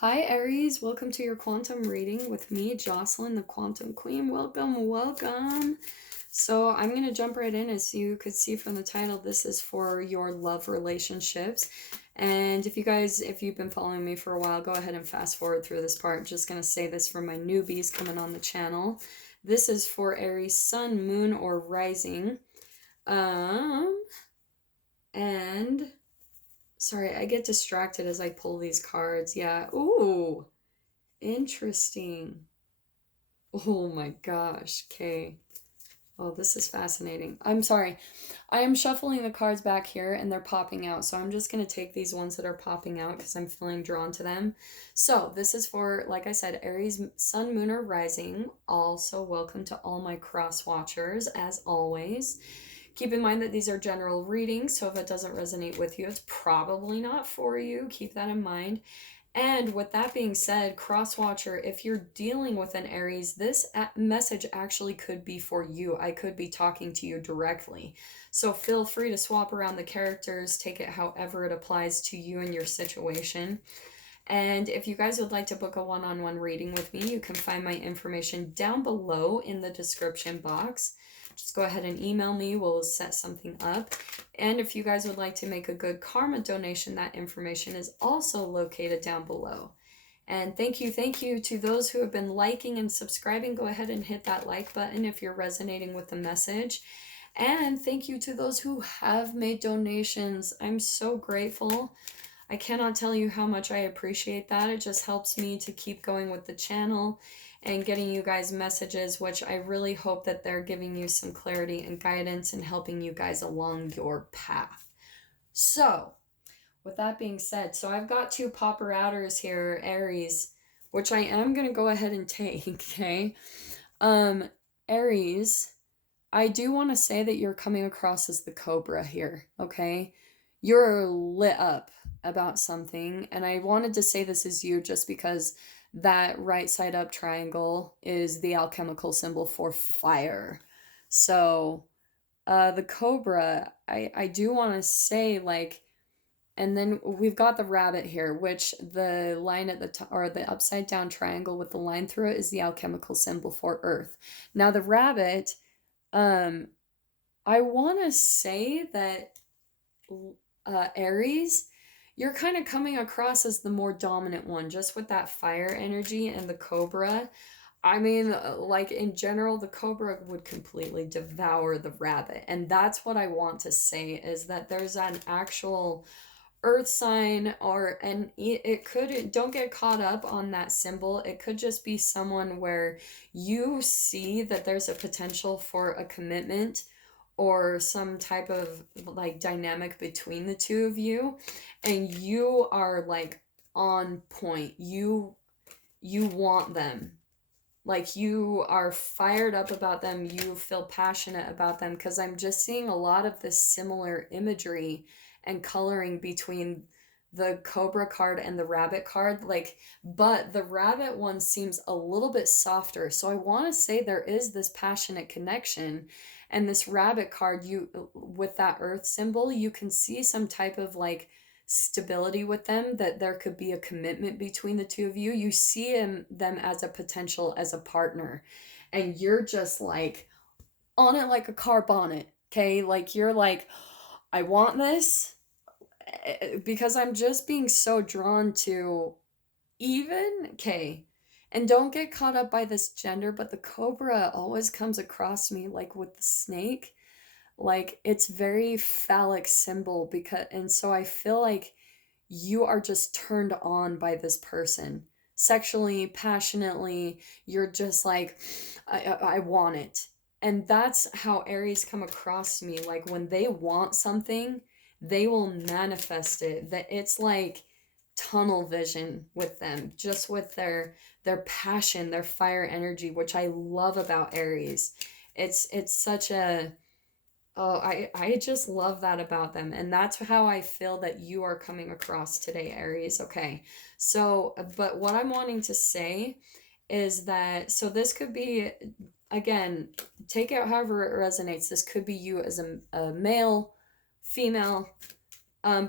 Hi Aries, welcome to your quantum reading with me, Jocelyn, the Quantum Queen. Welcome. So I'm going to jump right in. As you could see from the title, this is for your love relationships. And if you've been following me for a while, go ahead and fast forward through this part. Just going to say this for my newbies coming on the channel. This is for Aries sun, moon, or rising. And sorry, I get distracted as I pull these cards. Yeah. Ooh. Interesting. Oh my gosh. Okay. Oh, this is fascinating. I'm sorry. I am shuffling the cards back here and they're popping out. So I'm just going to take these ones that are popping out because I'm feeling drawn to them. So this is for, like I said, Aries, sun, moon, or rising. Also, welcome to all my cross watchers as always. Keep in mind that these are general readings. So if it doesn't resonate with you, it's probably not for you. Keep that in mind. And with that being said, crosswatcher, if you're dealing with an Aries, this message actually could be for you. I could be talking to you directly. So feel free to swap around the characters, take it however it applies to you and your situation. And if you guys would like to book a one-on-one reading with me, you can find my information down below in the description box. Just go ahead and email me. We'll set something up. And if you guys would like to make a good karma donation, that information is also located down below. And thank you to those who have been liking and subscribing. Go ahead and hit that like button if you're resonating with the message. And thank you to those who have made donations. I'm so grateful. I cannot tell you how much I appreciate that. It just helps me to keep going with the channel and getting you guys messages, which I really hope that they're giving you some clarity and guidance and helping you guys along your path. So, with that being said, so I've got two popper outers here, Aries, which I am going to go ahead and take, okay? Aries, I do want to say that you're coming across as the Cobra here, okay? You're lit up about something, and I wanted to say this is you just because that right side up triangle is the alchemical symbol for fire. So, the Cobra, I do want to say, like, and then we've got the rabbit here, which the line at the top, or the upside down triangle with the line through it, is the alchemical symbol for earth. Now, the rabbit, I want to say that Aries, you're kind of coming across as the more dominant one, just with that fire energy. And the Cobra, I mean, like in general, the Cobra would completely devour the rabbit. And that's what I want to say, is that there's an actual earth sign, or and it could, don't get caught up on that symbol. It could just be someone where you see that there's a potential for a commitment or some type of like dynamic between the two of you, and you are like on point. You want them, like you are fired up about them, you feel passionate about them, because I'm just seeing a lot of this similar imagery and coloring between the Cobra card and the rabbit card, like, but the rabbit one seems a little bit softer. So I want to say there is this passionate connection, and this rabbit card, you, with that earth symbol, you can see some type of like stability with them, that there could be a commitment between the two of you. You see them as a potential, as a partner, and you're just like on it like a car bonnet, okay? Like you're like, I want this, because I'm just being so drawn to, even, okay, and don't get caught up by this gender, but the Cobra always comes across me like with the snake, like it's very phallic symbol, because, and so I feel like you are just turned on by this person sexually, passionately. You're just like, I want it. And that's how Aries come across to me. Like when they want something, they will manifest it. That it's like tunnel vision with them, just with their passion, their fire energy, which I love about Aries. It's such a, oh, I just love that about them. And that's how I feel that you are coming across today, Aries. Okay. So, but what I'm wanting to say is that, so this could be, again, take it however it resonates. This could be you as a male, female,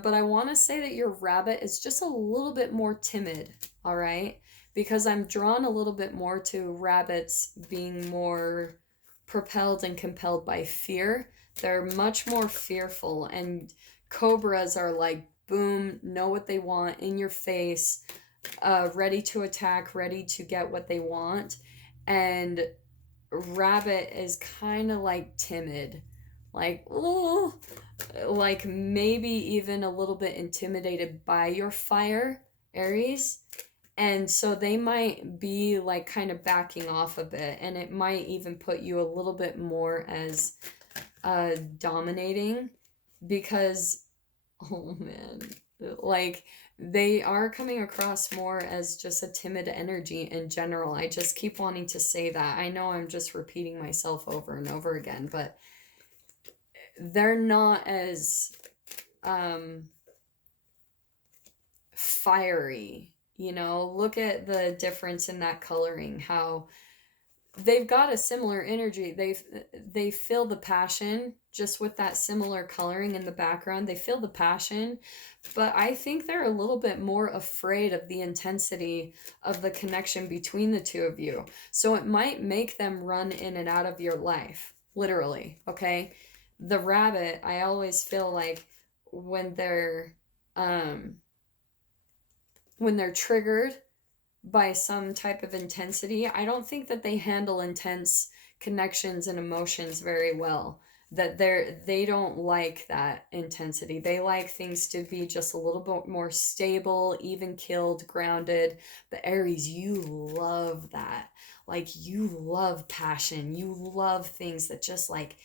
But I want to say that your rabbit is just a little bit more timid, all right? Because I'm drawn a little bit more to rabbits being more propelled and compelled by fear. They're much more fearful, and cobras are like, boom, know what they want, in your face, ready to attack, ready to get what they want. And rabbit is kind of like timid, like, oh, like maybe even a little bit intimidated by your fire, Aries. And so they might be like kind of backing off a bit, and it might even put you a little bit more as dominating, because, oh man, like they are coming across more as just a timid energy in general. I just keep wanting to say that. I know I'm just repeating myself over and over again, but they're not as fiery, you know. Look at the difference in that coloring, how they've got a similar energy. They feel the passion just with that similar coloring in the background. They feel the passion, but I think they're a little bit more afraid of the intensity of the connection between the two of you. So it might make them run in and out of your life, literally, okay? The rabbit, I always feel like when they're triggered by some type of intensity, I don't think that they handle intense connections and emotions very well. That they don't like that intensity. They like things to be just a little bit more stable, even killed, grounded. But Aries, you love that. Like, you love passion. You love things that just like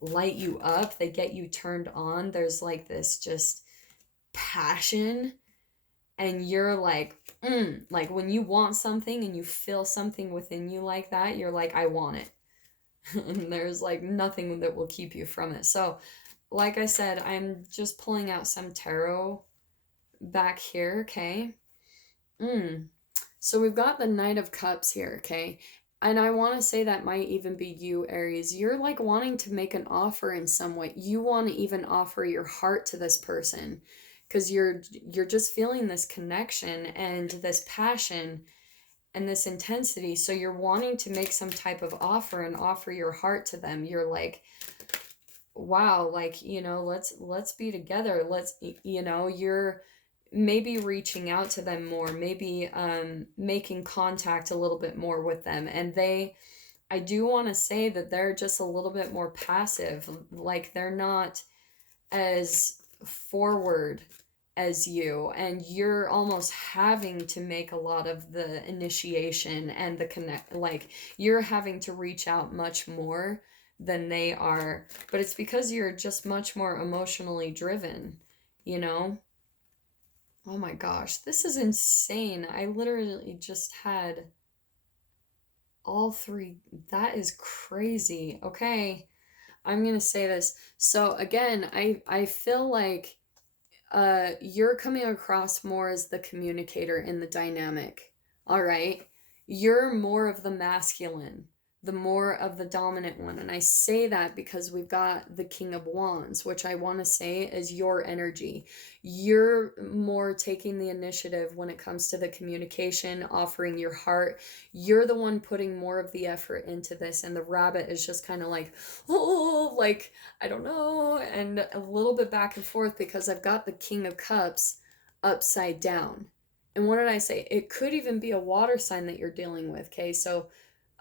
light you up. They get you turned on. There's like this just passion, and you're like, like when you want something and you feel something within you like that, you're like, I want it. And there's like nothing that will keep you from it. So, like I said, I'm just pulling out some tarot back here, okay? So we've got the Knight of Cups here, okay? And I want to say that might even be you, Aries. You're like wanting to make an offer in some way. You want to even offer your heart to this person, because you're just feeling this connection and this passion and this intensity. So you're wanting to make some type of offer and offer your heart to them. You're like, wow, like, you know, let's be together. Let's, you know, you're maybe reaching out to them more, maybe making contact a little bit more with them. And I do want to say that they're just a little bit more passive. Like, they're not as forward as you, and you're almost having to make a lot of the initiation and the connect. Like, you're having to reach out much more than they are, but it's because you're just much more emotionally driven, you know. Oh my gosh, this is insane. I literally just had all three. That is crazy. Okay, I'm gonna say this. So again, I feel like you're coming across more as the communicator in the dynamic. All right, you're more of the masculine, the more of the dominant one. And I say that because we've got the King of Wands, which I want to say is your energy. You're more taking the initiative when it comes to the communication, offering your heart. You're the one putting more of the effort into this, and the rabbit is just kind of like, oh, like, I don't know, and a little bit back and forth, because I've got the King of Cups upside down. And what did I say? It could even be a water sign that you're dealing with, okay? So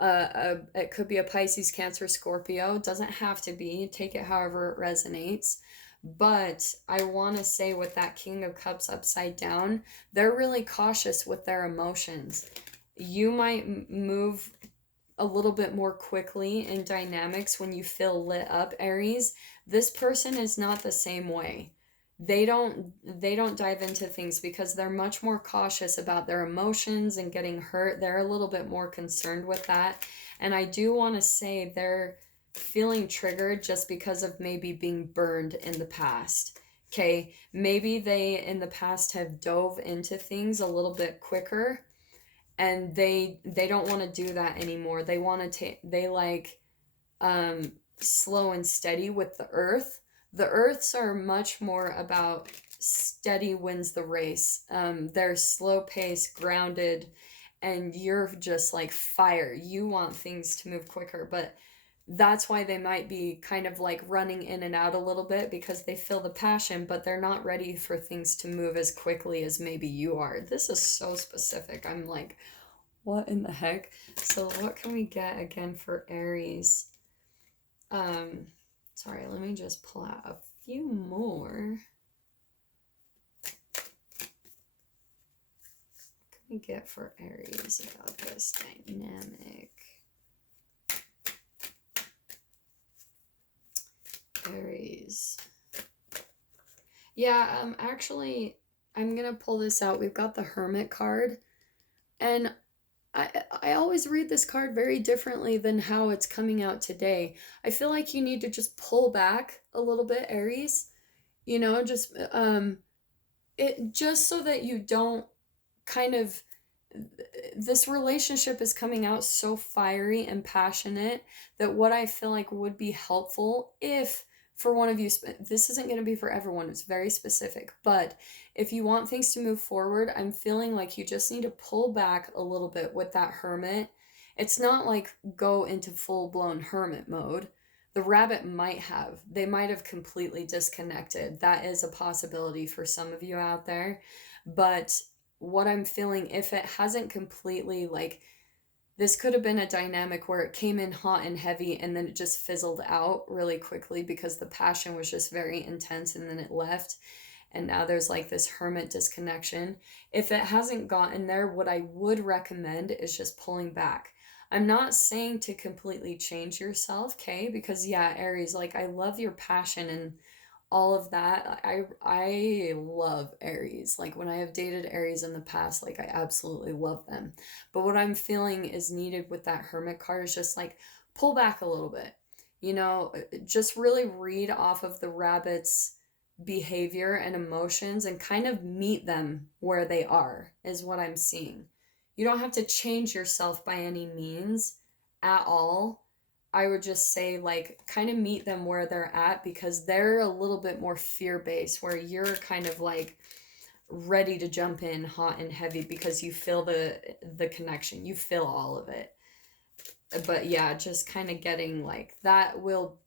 it could be a Pisces, Cancer, Scorpio. It doesn't have to be. Take it however it resonates. But I want to say, with that King of Cups upside down, they're really cautious with their emotions. You might move a little bit more quickly in dynamics when you feel lit up, Aries. This person is not the same way. They don't dive into things because they're much more cautious about their emotions and getting hurt. They're a little bit more concerned with that. And I do want to say they're feeling triggered just because of maybe being burned in the past. Okay, maybe they in the past have dove into things a little bit quicker, and they don't want to do that anymore. They want to they like slow and steady with the earth. The earths are much more about steady wins the race. They're slow paced, grounded, and you're just like fire. You want things to move quicker, but that's why they might be kind of like running in and out a little bit because they feel the passion, but they're not ready for things to move as quickly as maybe you are. This is so specific. I'm like, what in the heck? So what can we get again for Aries? Sorry, let me just pull out a few more. What can we get for Aries about this dynamic? Aries. Yeah, actually, I'm gonna pull this out. We've got the Hermit card, and I always read this card very differently than how it's coming out today. I feel like you need to just pull back a little bit, Aries. You know, just so that you don't kind of, this relationship is coming out so fiery and passionate that what I feel like would be helpful if for one of you, this isn't going to be for everyone, it's very specific, but if you want things to move forward, I'm feeling like you just need to pull back a little bit with that Hermit. It's not like go into full-blown hermit mode. The rabbit they might have completely disconnected. That is a possibility for some of you out there, but what I'm feeling, if it hasn't completely, like, this could have been a dynamic where it came in hot and heavy and then it just fizzled out really quickly because the passion was just very intense and then it left. And now there's like this hermit disconnection. If it hasn't gotten there, what I would recommend is just pulling back. I'm not saying to completely change yourself, okay? Because yeah, Aries, like, I love your passion and all of that. I love Aries. Like, when I have dated Aries in the past, like, I absolutely love them. But what I'm feeling is needed with that Hermit card is just like pull back a little bit. You know, just really read off of the rabbit's behavior and emotions and kind of meet them where they are, is what I'm seeing. You don't have to change yourself by any means at all. I would just say, like, kind of meet them where they're at because they're a little bit more fear-based, where you're kind of like ready to jump in hot and heavy because you feel the connection. You feel all of it. But yeah, just kind of getting like that will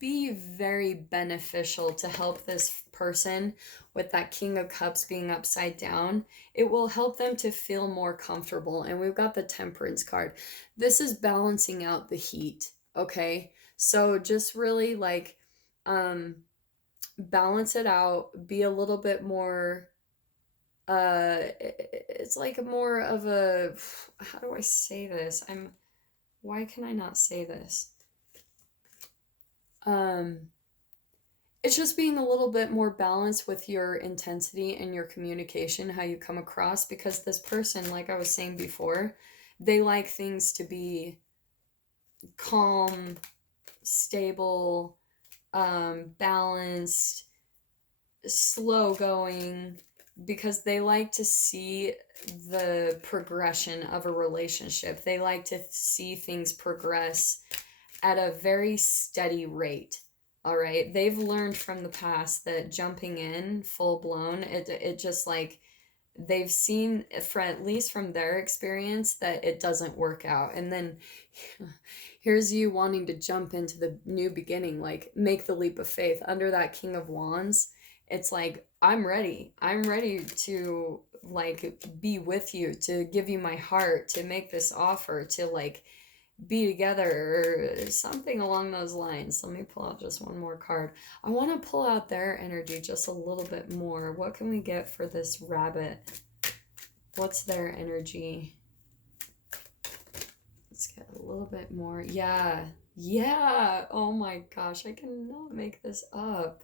be very beneficial to help this person with that King of Cups being upside down. It will help them to feel more comfortable. And we've got the Temperance card. This is balancing out the heat, okay? So just really like balance it out, be a little bit more it's like more of a, how do I say this? Why can I not say this? It's just being a little bit more balanced with your intensity and your communication, how you come across, because this person, like I was saying before, they like things to be calm, stable, balanced, slow going, because they like to see the progression of a relationship. They like to see things progress at a very steady rate. All right. They've learned from the past that jumping in full blown, it just like, they've seen, for at least from their experience, that it doesn't work out. And then here's you wanting to jump into the new beginning, like make the leap of faith under that King of Wands. It's like, I'm ready to like be with you, to give you my heart, to make this offer, to like be together, or something along those lines. Let me pull out just one more card. I want to pull out their energy just a little bit more. What can we get for this rabbit? What's their energy? Let's get a little bit more. Yeah. Oh my gosh, I cannot make this up.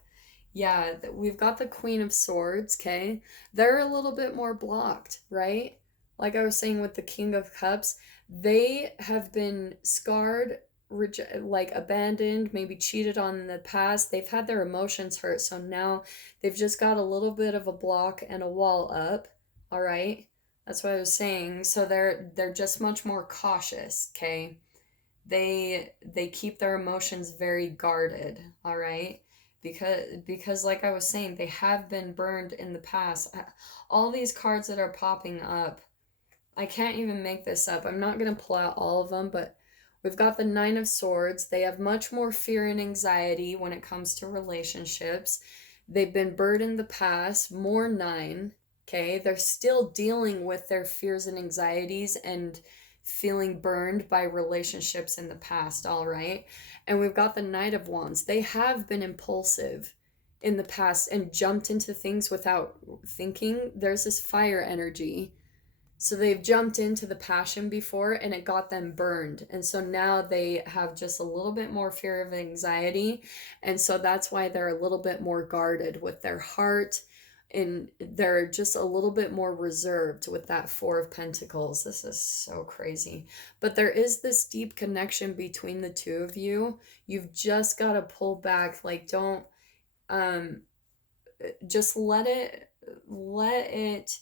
Yeah, we've got the Queen of Swords, okay? They're a little bit more blocked, right? Like I was saying with the King of Cups, they have been scarred, like abandoned, maybe cheated on in the past. They've had their emotions hurt, so now they've just got a little bit of a block and a wall up, all right? That's what I was saying. So they're just much more cautious, okay? They keep their emotions very guarded, all right? because like I was saying, they have been burned in the past. All these cards that are popping up, I can't even make this up. I'm not going to pull out all of them, but we've got the Nine of Swords. They have much more fear and anxiety when it comes to relationships. They've been burned in the past, more nine. Okay, they're still dealing with their fears and anxieties and feeling burned by relationships in the past, all right? And we've got the Knight of Wands. They have been impulsive in the past and jumped into things without thinking. There's this fire energy, so they've jumped into the passion before and it got them burned. And so now they have just a little bit more fear of anxiety. And so that's why they're a little bit more guarded with their heart. And they're just a little bit more reserved with that Four of Pentacles. This is so crazy. But there is this deep connection between the two of you. You've just got to pull back. Like, don't, just let it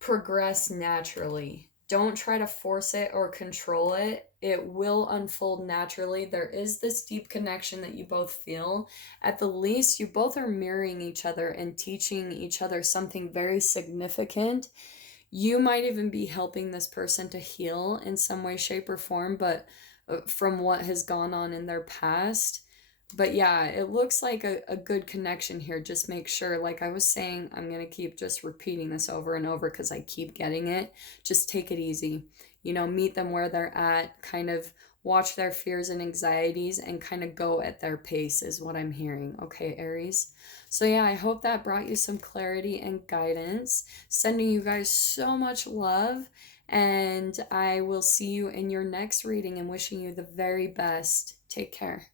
progress naturally. Don't try to force it or control it. It will unfold naturally. There is this deep connection that you both feel. At the least, you both are mirroring each other and teaching each other something very significant. You might even be helping this person to heal in some way, shape, or form, but from what has gone on in their past. But yeah, it looks like a good connection here. Just make sure, like I was saying, I'm going to keep just repeating this over and over because I keep getting it. Just take it easy. You know, meet them where they're at, kind of watch their fears and anxieties and kind of go at their pace is what I'm hearing. Okay, Aries. So yeah, I hope that brought you some clarity and guidance. Sending you guys so much love, and I will see you in your next reading and wishing you the very best. Take care.